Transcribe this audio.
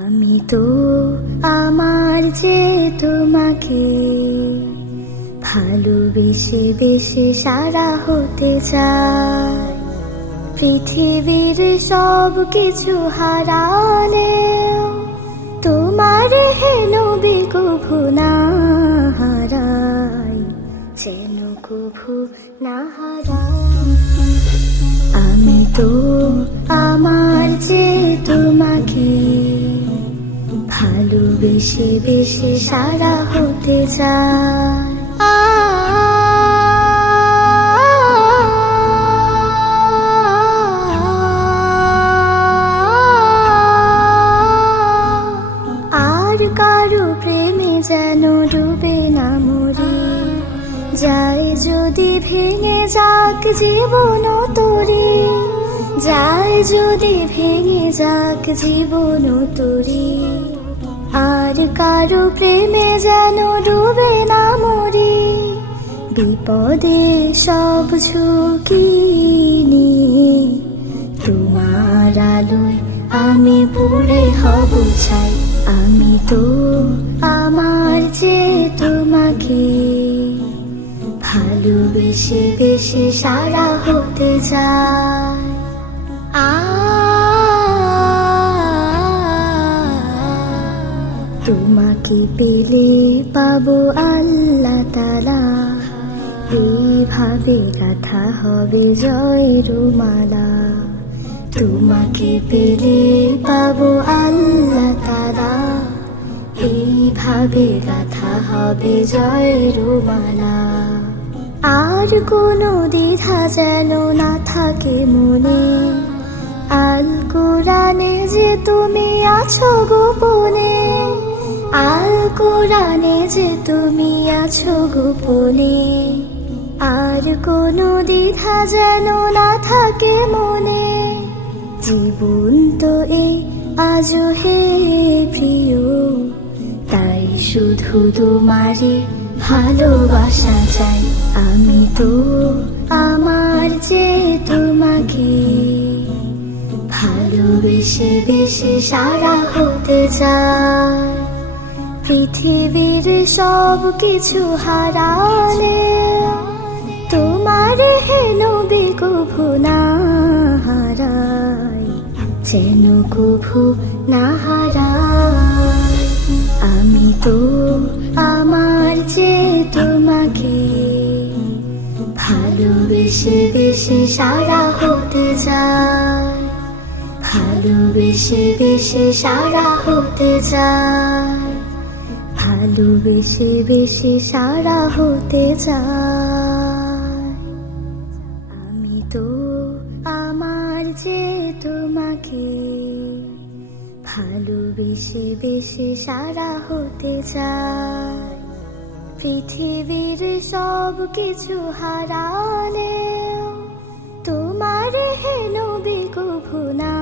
আমি তো আমার যে তোমাকে ভালোবেসে বেশি সারা হতে চাই। পৃথিবীর সব কিছু হারালেও তোমার হে নবী কভু না হারাই, যেন কভু না হারাই। আমি তো আমার যে তোমাকে ভালোবেসে বেশি সারা হতে চাই। আর কারো প্রেমে যেন ডুবে না মরি, যায় যদি ভেঙে যাক জীবন তরি, যায় যদি ভেঙে যাক জীবন তরি। আর কারো প্রেমে যেন ডুবে না মরি, বিপদে সব ঝুঁকি নিয়ে তোমার আলোয় আমি পুড়ে হব ছাই। আমি তো আমার যে তোমাকে ভালোবেসে বেশি সারা হতে চাই। তোমাকে পেলে পাবো আল্লাহ তাআলা, এইভাবে গাথা হবে জয়ের মালা। তোমাকে পেলে পাবো আল্লাহ তাআলা, এইভাবে গাথা হবে জয়ের মালা। আর কোনো দ্বিধা যেন না থাকে মনে, আল কোরআনে যে তুমি আছো গোপনে, আল কোরআনে যে তুমি আছো গোপনে। আর কোনো দ্বিধা যেন না থাকে মনে, জীবন তো এই আজও হে প্রিয়, তাই শুধু তোমারই ভালোবাসা চাই। আমি তো আমার যে তোমাকে ভালোবেসে বেশি সারা হতে চাই। পৃথিবীর সব কিছু হারালে তোমার হে নবী কভু না হারাই, যেন কভু না হারাই। আমি তো আমার যে তোমাকে ভালোবেসে বেশি সারা হতে চাই, ভালোবেসে বেশি সারা হতে চাই, ভালোবেসে বেশি সারা হতে চাই। আমি তো আমার যে তোমাকে ভালোবেসে বেশি সারা হতে চাই। পৃথিবীর সব কিছু হারালেও তোমার হে নবী কভু না